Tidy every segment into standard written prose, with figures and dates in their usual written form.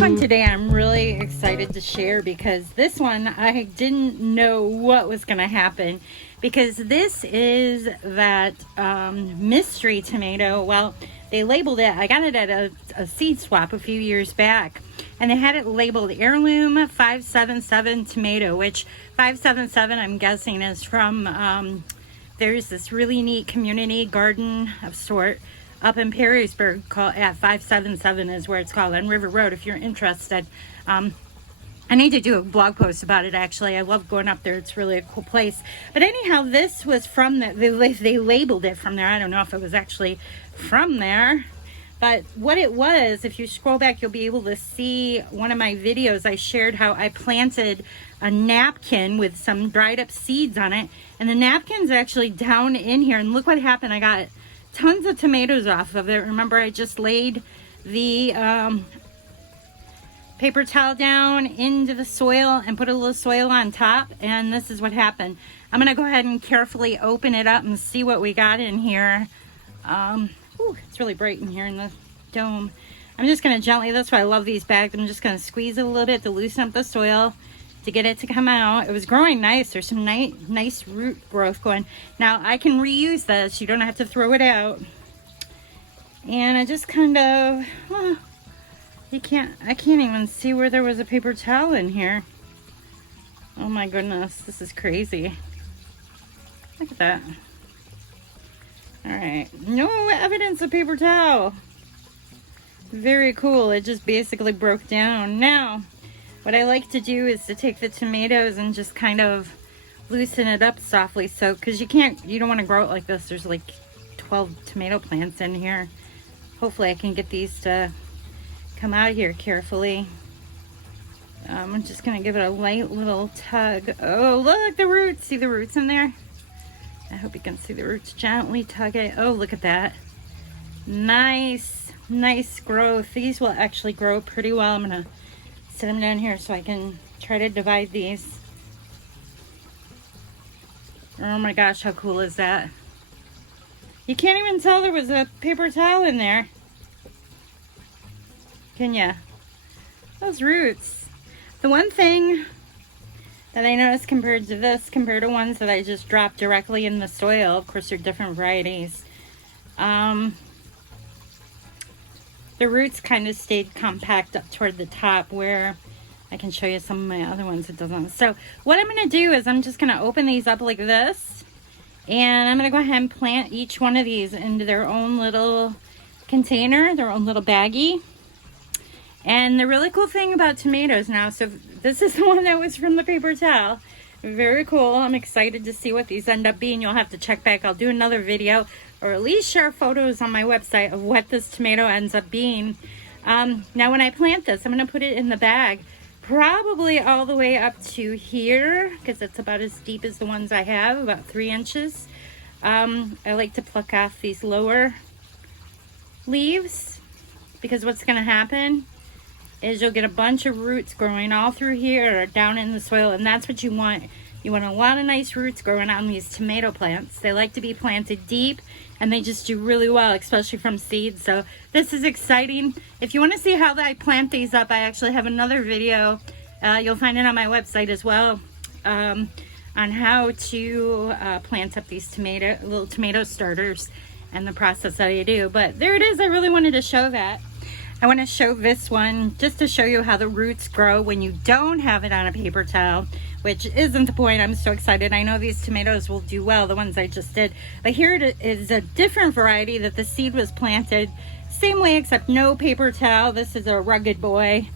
one today I'm really excited to share because this one I didn't know what was going to happen, because this is that mystery tomato. Well, they labeled it, I got it at a seed swap a few years back, and they had it labeled heirloom 577 tomato, which 577 I'm guessing is from there's this really neat community garden of sort up in Perrysburg called at 577 is where it's called, on River Road, if you're interested. I need to do a blog post about it, actually. I love going up there. It's really a cool place. But anyhow, this was from that. They labeled it from there. I don't know if it was actually from there. But what it was, if you scroll back, you'll be able to see one of my videos. I shared how I planted a napkin with some dried up seeds on it. And the napkin's actually down in here. And look what happened. I got tons of tomatoes off of it. Remember, I just laid the paper towel down into the soil and put a little soil on top, and this is what happened. I'm gonna go ahead and carefully open it up and see what we got in here. It's really bright in here in the dome. I'm just gonna gently, that's why I love these bags, I'm just gonna squeeze it a little bit to loosen up the soil to get it to come out. It was growing nice. There's some nice root growth going. Now I can reuse this. You don't have to throw it out. And I just kind of, I can't even see where there was a paper towel in here. Oh my goodness, this is crazy. Look at that. All right, no evidence of paper towel. Very cool. It just basically broke down. Now, what I like to do is to take the tomatoes and just kind of loosen it up softly, so because you don't want to grow it like this. There's like 12 tomato plants in here. Hopefully I can get these to come out of here carefully. I'm just gonna give it a light little tug. Oh, look, the roots. See the roots in there? I hope you can see the roots. Gently tug it. Oh, look at that. Nice growth. These will actually grow pretty well. I'm gonna set them down here so I can try to divide these. Oh my gosh, how cool is that? You can't even tell there was a paper towel in there, can ya? Those roots. The one thing that I noticed compared to ones that I just dropped directly in the soil, of course they're different varieties, the roots kind of stayed compact up toward the top, where I can show you some of my other ones it doesn't. So what I'm going to do is I'm just going to open these up like this, and I'm going to go ahead and plant each one of these into their own little container, their own little baggie. And the really cool thing about tomatoes now, so this is the one that was from the paper towel. Very cool. I'm excited to see what these end up being. You'll have to check back. I'll do another video, or at least share photos on my website of what this tomato ends up being. Now when I plant this, I'm going to put it in the bag probably all the way up to here, because it's about as deep as the ones I have, about 3 inches. I like to pluck off these lower leaves, because what's going to happen is you'll get a bunch of roots growing all through here or down in the soil, and that's what you want. You want a lot of nice roots growing on these tomato plants. They like to be planted deep, and they just do really well, especially from seeds. So this is exciting. If you want to see how I plant these up, I actually have another video. You'll find it on my website as well, on how to plant up these little tomato starters and the process that I do. But there it is. I really wanted to show that. I want to show this one just to show you how the roots grow when you don't have it on a paper towel, which isn't the point. I'm so excited. I know these tomatoes will do well, the ones I just did. But here it is, a different variety that the seed was planted same way, except no paper towel. This is a rugged boy,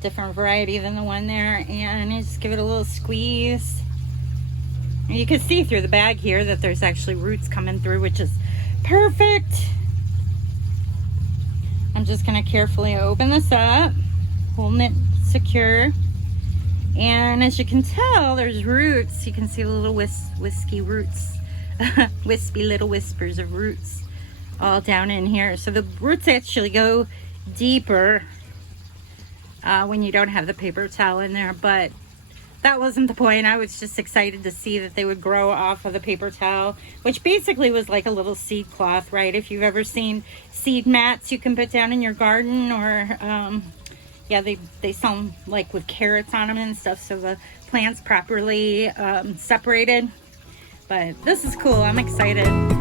different variety than the one there. And I just give it a little squeeze. And you can see through the bag here that there's actually roots coming through, which is perfect. I'm just going to carefully open this up, holding it secure. And as you can tell, there's roots. You can see the little wispy roots, wispy little whispers of roots all down in here. So the roots actually go deeper when you don't have the paper towel in there, but that wasn't the point. I was just excited to see that they would grow off of the paper towel, which basically was like a little seed cloth, right? If you've ever seen seed mats you can put down in your garden, or Yeah, they sell them like with carrots on them and stuff, so the plant's properly separated. But this is cool. I'm excited.